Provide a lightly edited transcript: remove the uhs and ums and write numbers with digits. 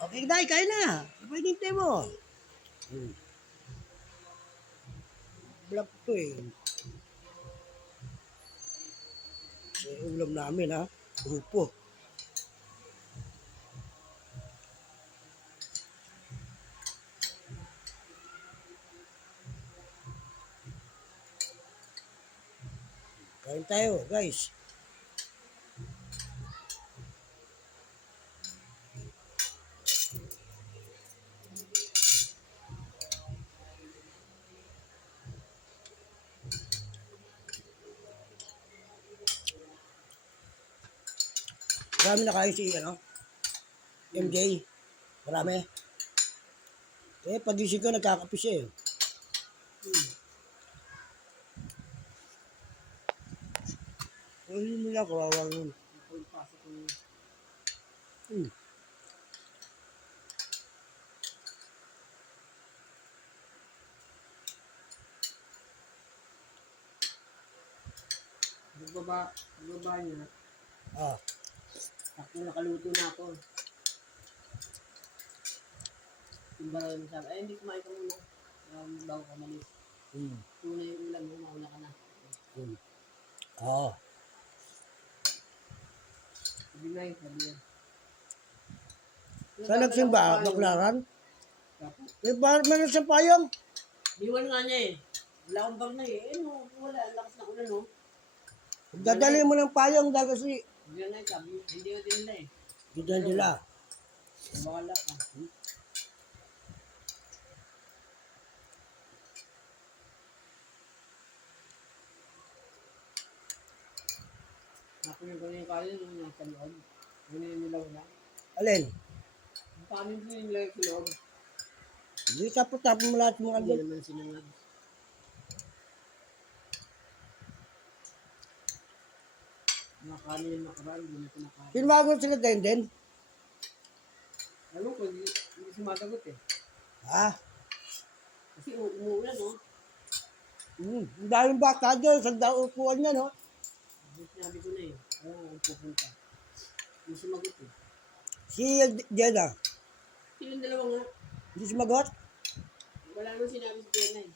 Okay, Day, kain na. Pwede mo. Black to eh. Ulam namin ha. Grupo. Kain tayo, guys. Marami na kayo si MJ. Marami. Pagising ko nagkakape siya eh. Hindi mo lang kawawa nun. Pagbaba niya, Ah, ako nakaluto na ako. Kumbaga sabi, ay hindi kumain ka muna. Bago ka malis. hmm. Tuna yung ulam mo, mauna ka na. Ah, Sabi nga yun, sabi yan. saan nagsimba? Baklaran? Tapos, Bakit man sa payong? diwan nga niya eh. Wala akong bag na eh. Eh no, wala. Ang lakas na ulan no. Dadali mo ng payong dahil kasi Diyan na sabi, hindi ka din na eh. gidan nila. Bahala ka. Ako yung ganyan kayo nung nasa loob. Ganyan nila wala. Alin? Ang pamin po yung nilagay sa loob. Hindi tapos mo lahat mga Hindi doon. naman sinangag. Mga kanin yung makaraan, hindi na kinakain. Tinawag sila din. Alam ko, hindi sumasagot eh. Ah, Kasi umuulan no. ang daming bata doon. Sa upuan niya, no? Sinabi ko na eh. Oo, pupunta. Hindi sumagot eh. Si Jenna. Silang dalawa nga. Hindi sumagot. Wala nang sinabi si Jenna eh.